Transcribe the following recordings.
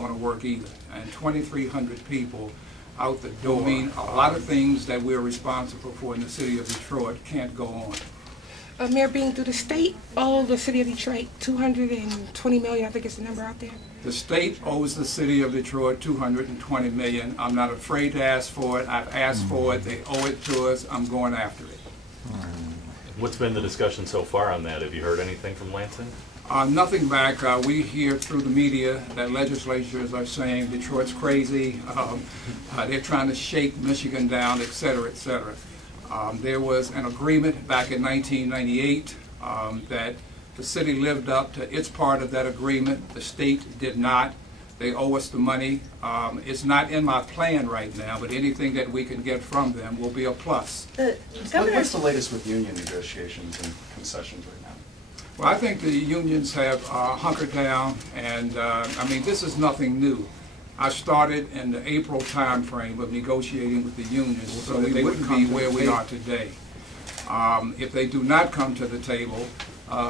going to work either. And 2,300 people out the door mean a lot of things that we're responsible for in the city of Detroit can't go on. Mayor Bean, through the state, the city of Detroit, $220 million, I think is the number out there. The state owes the city of Detroit $220 million. I'm not afraid to ask for it. I've asked for it. They owe it to us. I'm going after it. What's been the discussion so far on that? Have you heard anything from Lansing? Nothing back. We hear through the media that legislatures are saying Detroit's crazy. They're trying to shake Michigan down, et cetera, et cetera. There was an agreement back in 1998 that the city lived up to its part of that agreement. The state did not. They owe us the money. It's not in my plan right now, but anything that we can get from them will be a plus. What's the latest with union negotiations and concessions right now? Well, I think the unions have hunkered down, and I mean, this is nothing new. I started in the April time frame of negotiating with the unions so that they would be where we are today. If they do not come to the table,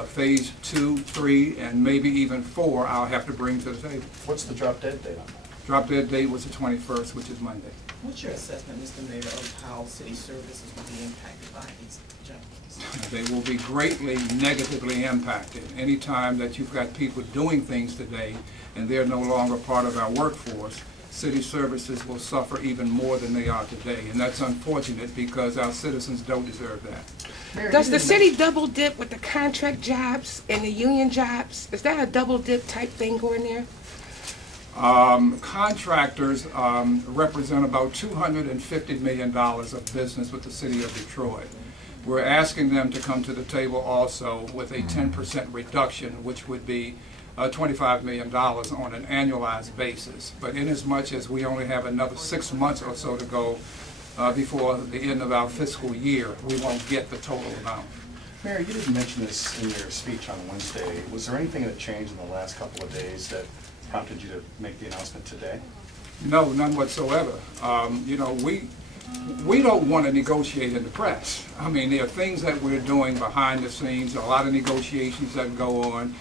phase 2, 3, and maybe even 4, I'll have to bring to the table. What's the drop dead date on that? Drop dead date was the 21st, which is Monday. What's your assessment, Mr. Mayor, of how city services will be impacted by these judgments? They will be greatly negatively impacted. Anytime that you've got people doing things today and they're no longer part of our workforce, city services will suffer even more than they are today. And that's unfortunate because our citizens don't deserve that. Does the city double dip with the contract jobs and the union jobs? Is that a double dip type thing going there? Contractors represent about $250 million of business with the city of Detroit. We're asking them to come to the table also with a 10% reduction, which would be $25 million on an annualized basis. But inasmuch as we only have another 6 months or so to go before the end of our fiscal year, we won't get the total amount. Mayor, you didn't mention this in your speech on Wednesday. Was there anything that changed in the last couple of days that prompted you to make the announcement today? No, none whatsoever. You know, we don't want to negotiate in the press. I mean, there are things that we're doing behind the scenes, a lot of negotiations that go on.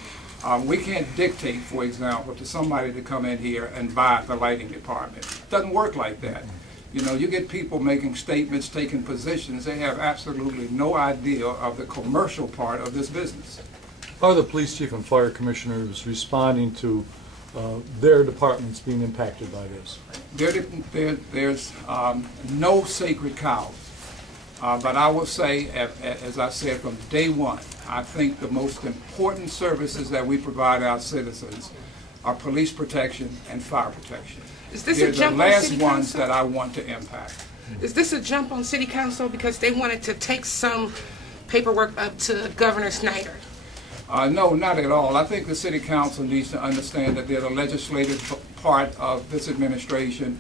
We can't dictate, for example, to somebody to come in here and buy the lighting department. It doesn't work like that. You know, you get people making statements, taking positions. They have absolutely no idea of the commercial part of this business. How are the police chief and fire commissioners responding to their departments being impacted by this? There's no sacred cows. But I will say, as I said from day one, I think the most important services that we provide our citizens are police protection and fire protection. Is this They're a jump the on last city ones council? that I want to impact. Is this a jump on city council because they wanted to take some paperwork up to Governor Snyder? No, not at all. I think the city council needs to understand that they're the legislative part of this administration.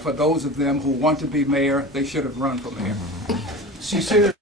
For those of them who want to be mayor, they should have run for mayor. So you say that